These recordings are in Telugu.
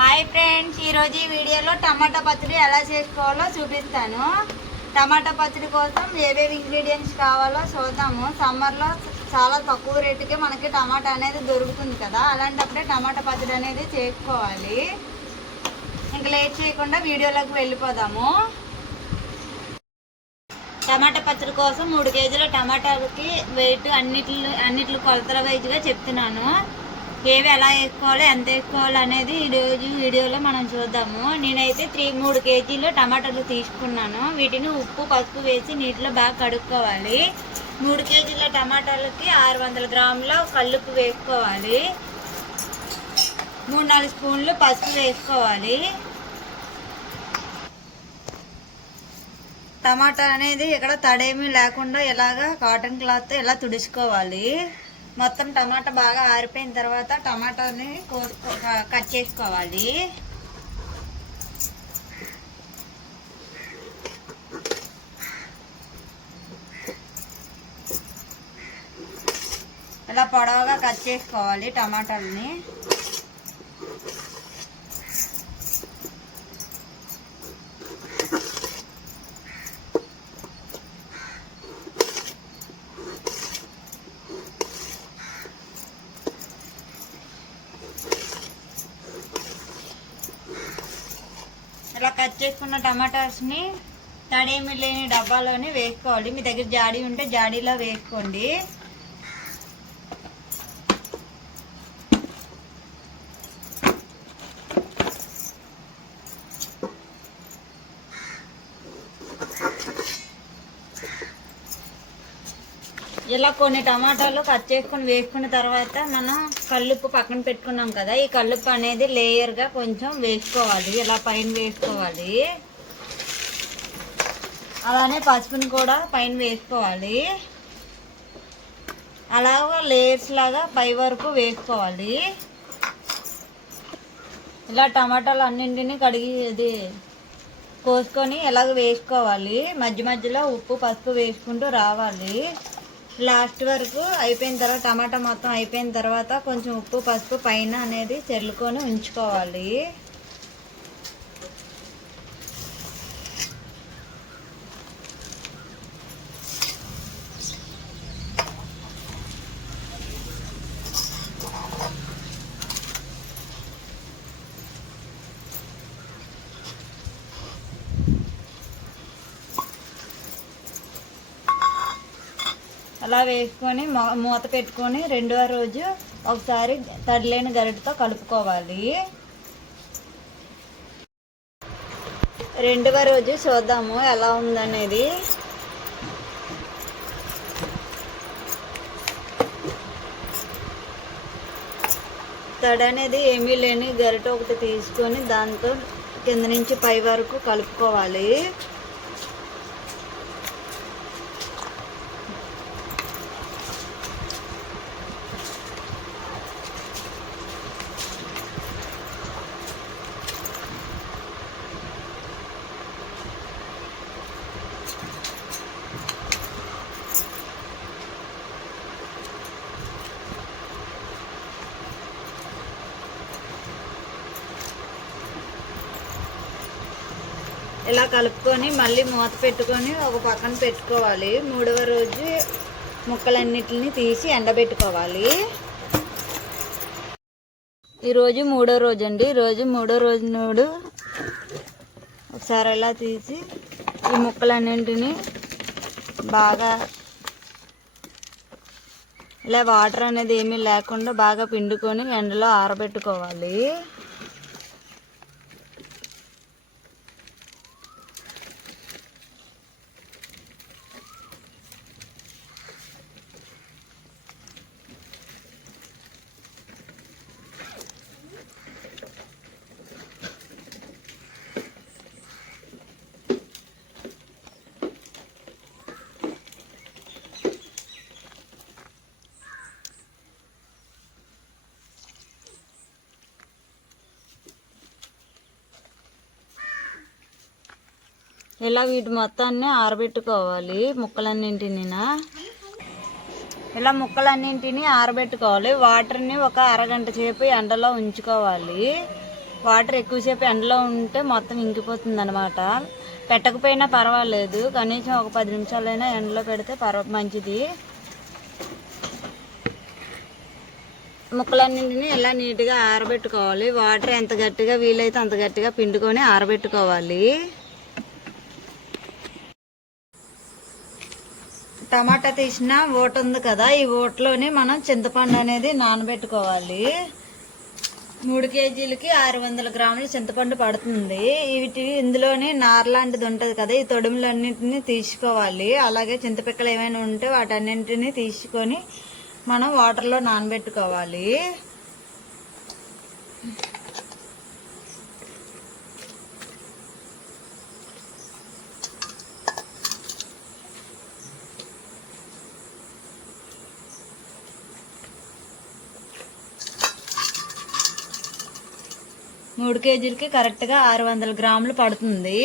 హాయ్ ఫ్రెండ్స్, ఈరోజు ఈ వీడియోలో టమాటా పచ్చడి ఎలా చేసుకోవాలో చూపిస్తాను. టమాటా పచ్చడి కోసం ఏవేవి ఇంగ్రీడియంట్స్ కావాలో చూద్దాము. సమ్మర్లో చాలా తక్కువ రేటుకే మనకి టమాటా అనేది దొరుకుతుంది కదా, అలాంటప్పుడే టమాటా పచ్చడి అనేది చేసుకోవాలి. ఇంకా లేట్ చేయకుండా వీడియోలోకి వెళ్ళిపోదాము. టమాటా పచ్చడి కోసం 3 కేజీల టమాటాలకి వెయిట్ అన్నిట్లు కొలతల వైజ్గా చెప్తున్నాను. ఏవి ఎలా వేసుకోవాలి, ఎంత వేసుకోవాలి అనేది ఈరోజు వీడియోలో మనం చూద్దాము. నేనైతే 3 కేజీలు టమాటాలు తీసుకున్నాను. వీటిని ఉప్పు పసుపు వేసి నీటిలో బాగా కడుక్కోవాలి. 3 కేజీల టమాటాలకి 600 గ్రాముల కల్లుప్పు వేసుకోవాలి. 3-4 స్పూన్లు పసుపు వేసుకోవాలి. టమాటా అనేది ఇక్కడ తడేమీ లేకుండా ఇలాగా కాటన్ క్లాత్ ఇలా తుడుచుకోవాలి. మొత్తం టమాటా బాగా ఆరిపోయిన తర్వాత టమాటాని కట్ చేసుకోవాలి. ఇలా పొడవుగా కట్ చేసుకోవాలి టమాటాలని. ఇలా కట్ చేసుకున్న టమాటాస్ని తడేమి లేని డబ్బాలోని వేసుకోవాలి. మీ దగ్గర జాడీ ఉంటే జాడీలో వేసుకోండి. ఇలా కొన్ని టమాటాలు కట్ చేసుకొని వేసుకున్న తర్వాత మనం కల్లుప్పు పక్కన పెట్టుకున్నాం కదా, ఈ కల్లుప్పు అనేది లేయర్గా కొంచెం వేసుకోవాలి. ఇలా పైన వేసుకోవాలి. అలానే పసుపుని కూడా పైన వేసుకోవాలి. అలాగా లేయర్స్ లాగా పై వరకు వేసుకోవాలి. ఇలా టమాటాలు అన్నింటినీ కడిగి కోసుకొని ఇలాగ వేసుకోవాలి. మధ్య మధ్యలో ఉప్పు పసుపు వేసుకుంటూ రావాలి. లాస్ట్ వరకు అయిపోయిన తర్వాత టమాటా మొత్తం అయిపోయిన తర్వాత కొంచెం ఉప్పు పసుపు పైన అనేది చల్లుకొని ఉంచుకోవాలి. అలా వేసుకొని మూత పెట్టుకొని 2వ రోజు ఒకసారి తడిలేని గరిటతో కలుపుకోవాలి. 2వ రోజు చూద్దాము ఎలా ఉందనేది. తడి అనేది ఏమీ లేని గరిట ఒకటి తీసుకొని దాంతో కింద నుంచి పై వరకు కలుపుకోవాలి. ఇలా కలుపుకొని మళ్ళీ మూత పెట్టుకొని ఒక పక్కన పెట్టుకోవాలి. 3వ రోజు ముక్కలన్నిటిని తీసి ఎండబెట్టుకోవాలి. ఈరోజు 3వ రోజు అండి. ఈరోజు 3వ రోజు నాడు ఒకసారి ఇలా తీసి ఈ ముక్కలన్నింటినీ బాగా ఇలా వాటర్ అనేది ఏమీ లేకుండా బాగా పిండుకొని ఎండలో ఆరబెట్టుకోవాలి. ఇలా వీటి మొత్తాన్ని ఆరబెట్టుకోవాలి. ముక్కలన్నింటినీ ఇలా ముక్కలన్నింటినీ ఆరబెట్టుకోవాలి. వాటర్ని ఒక అరగంట సేపు ఎండలో ఉంచుకోవాలి. వాటర్ ఎక్కువసేపు ఎండలో ఉంటే మొత్తం ఇంకిపోతుంది అనమాట. పెట్టకపోయినా పర్వాలేదు, కనీసం ఒక 10 నిమిషాలైనా ఎండలో పెడితే మంచిది. ముక్కలన్నింటినీ ఇలా నీట్గా ఆరబెట్టుకోవాలి. వాటర్ ఎంత గట్టిగా వీలైతే అంత గట్టిగా పిండుకొని ఆరబెట్టుకోవాలి. టమాటా తీసిన ఓట ఉంది కదా, ఈ ఓట్లోనే మనం చింతపండు అనేది నానబెట్టుకోవాలి. 3 కేజీలకి 600 గ్రాముల చింతపండు పడుతుంది. ఇందులోనే నారలాంటిది ఉంటుంది కదా, ఈ తొడుములన్నింటినీ తీసుకోవాలి. అలాగే చింతపిక్కలు ఏమైనా ఉంటే వాటన్నింటినీ తీసుకొని మనం వాటర్లో నానబెట్టుకోవాలి. మూడు కేజీలకి కరెక్ట్గా 600 గ్రాములు పడుతుంది.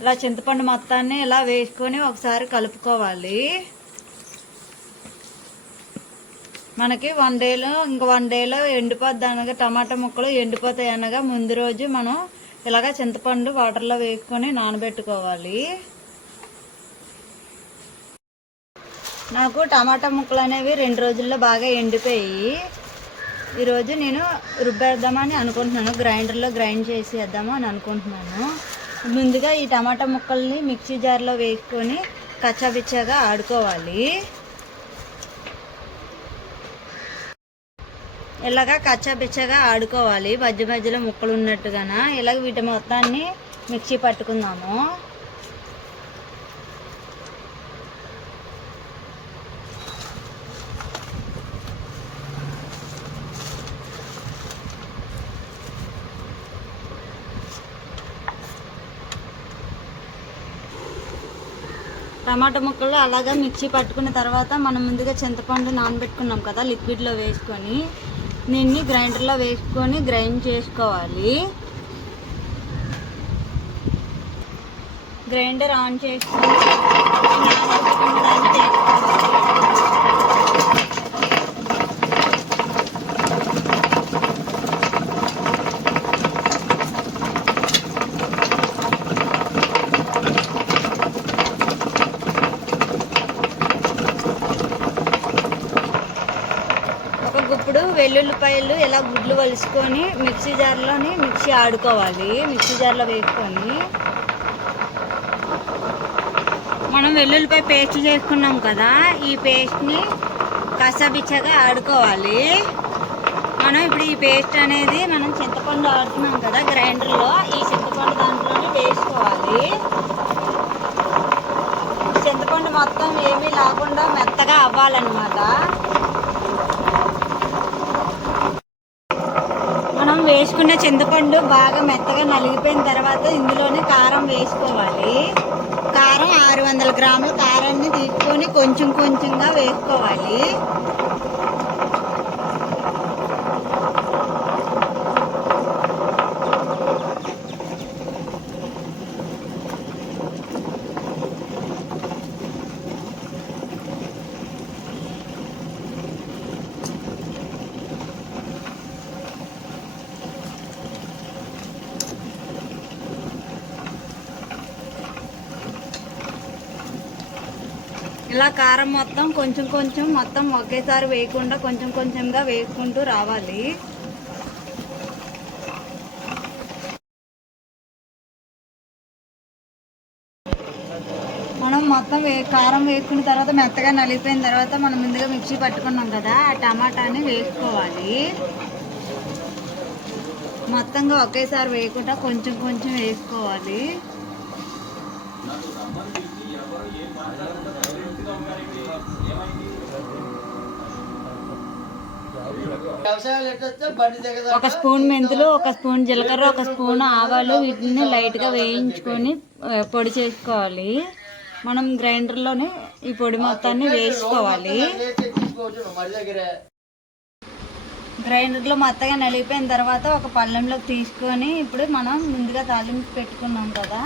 ఇలా చింతపండు మొత్తాన్ని ఇలా వేసుకొని ఒకసారి కలుపుకోవాలి. మనకి 1 డేలో ఇంక 1 డేలో ఎండిపోద్ది అనగా టమాటా ముక్కలు ఎండిపోతాయి అనగా ముందు రోజు మనం ఇలాగ చింతపండు వాటర్లో వేసుకొని నానబెట్టుకోవాలి. నాకు టమాటా ముక్కలు అనేవి 2 రోజుల్లో బాగా ఎండిపోయి ఈరోజు నేను రుబ్బేద్దామని అనుకుంటున్నాను. గ్రైండర్లో గ్రైండ్ చేసేద్దాము అని అనుకుంటున్నాను. ముందుగా ఈ టమాటా ముక్కల్ని మిక్సీ జార్లో వేసుకొని కచ్చాపిచ్చాగా ఆడుకోవాలి. ఇలాగా కచ్చాపిచ్చాగా ఆడుకోవాలి, మధ్య మధ్యలో ముక్కలు ఉన్నట్టుగాన. ఇలాగ వీటి మొత్తాన్ని మిక్సీ పట్టుకుందాము. టమాటా ముక్కలు అలాగా మిక్సీ పట్టుకున్న తర్వాత మనం ముందుగా చింతపండు నానబెట్టుకున్నాం కదా, లిక్విడ్లో వేసుకొని దీన్ని గ్రైండర్లో వేసుకొని గ్రైండ్ చేసుకోవాలి. గ్రైండర్ ఆన్ చేసుకొని ఇప్పుడు వెల్లుల్లిపాయలు ఇలా గుడ్లు వలుసుకొని మిక్సీ ఆడుకోవాలి. మిక్సీ జార్లో వేసుకొని మనం వెల్లుల్లిపాయ పేస్ట్ చేసుకున్నాం కదా, ఈ పేస్ట్ని కసాబిచ్చగా ఆడుకోవాలి. మనం ఇప్పుడు ఈ పేస్ట్ అనేది మనం చింతపండు ఆడుతున్నాం కదా గ్రైండర్లో, ఈ చింతపండు దాంట్లోనే వేసుకోవాలి. చింతపండు మొత్తం ఏమీ లేకుండా మెత్తగా అవ్వాలన్నమాట. మనం వేసుకున్న చింతపండు బాగా మెత్తగా నలిగిపోయిన తర్వాత ఇందులోనే కారం వేసుకోవాలి. కారం 600 గ్రాముల కారాన్ని తీసుకొని కొంచెం కొంచెంగా వేసుకోవాలి. ఇలా కారం మొత్తం కొంచెం కొంచెం మొత్తం ఒకేసారి వేయకుండా కొంచెం కొంచెంగా వేసుకుంటూ రావాలి. మనం మొత్తం కారం వేసుకున్న తర్వాత మెత్తగా నలిగిపోయిన తర్వాత మనం ముందుగా మిక్సీ పట్టుకున్నాం కదా, ఆ టమాటాని వేసుకోవాలి. మొత్తంగా ఒకేసారి వేయకుండా కొంచెం కొంచెం వేసుకోవాలి. ఒక స్పూన్ మెంతులు, ఒక స్పూన్ జీలకర్ర, ఒక స్పూన్ ఆవాలు, వీటిని లైట్గా వేయించుకొని పొడి చేసుకోవాలి. మనం గ్రైండర్లోనే ఈ పొడి మొత్తాన్ని వేసుకోవాలి. గ్రైండర్లో మొత్తగా నలిగిపోయిన తర్వాత ఒక పళ్ళెంలోకి తీసుకొని ఇప్పుడు మనం ముందుగా తాలింపు పెట్టుకున్నాం కదా,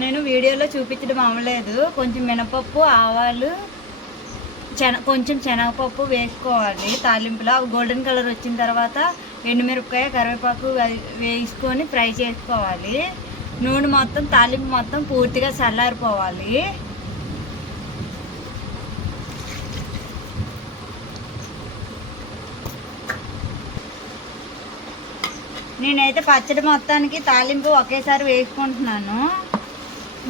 నేను వీడియోలో చూపించడం అవ్వలేదు. కొంచెం మినపప్పు, ఆవాలు, కొంచెం శనగపప్పు వేసుకోవాలి తాలింపులో. అవి గోల్డెన్ కలర్ వచ్చిన తర్వాత ఎండుమిరపకాయ, కరివేపాకు వేసుకొని ఫ్రై చేసుకోవాలి. నూనె మొత్తం తాలింపు మొత్తం పూర్తిగా చల్లారిపోవాలి. నేనైతే పచ్చడి మొత్తానికి తాలింపు ఒకేసారి వేసుకుంటున్నాను.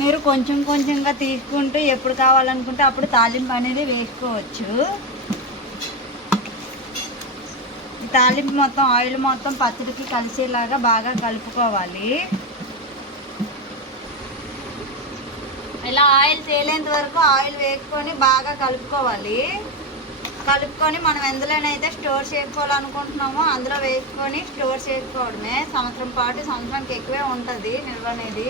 మీరు కొంచెం కొంచెంగా తీసుకుంటూ ఎప్పుడు కావాలనుకుంటే అప్పుడు తాలింపు అనేది వేసుకోవచ్చు. ఈ తాలింపు మొత్తం ఆయిల్ మొత్తం పచ్చడికి కలిసేలాగా బాగా కలుపుకోవాలి. ఇలా ఆయిల్ తేలేంత వరకు ఆయిల్ వేసుకొని బాగా కలుపుకోవాలి. కలుపుకొని మనం ఎందులోనైతే స్టోర్ చేసుకోవాలనుకుంటున్నామో అందులో వేసుకొని స్టోర్ చేసుకోవడమే. సంవత్సరం పాటు, సంవత్సరానికి ఎక్కువే ఉంటుంది నిల్వ అనేది.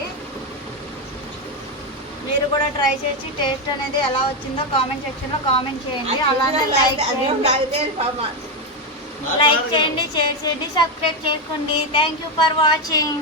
మీరు కూడా ట్రై చేసి టేస్ట్ అనేది ఎలా వచ్చిందో కామెంట్ సెక్షన్లో కామెంట్ చేయండి. అలానే లైక్ చేయండి, షేర్ చేయండి, సబ్స్క్రైబ్ చేసుకోండి. Thank you for watching.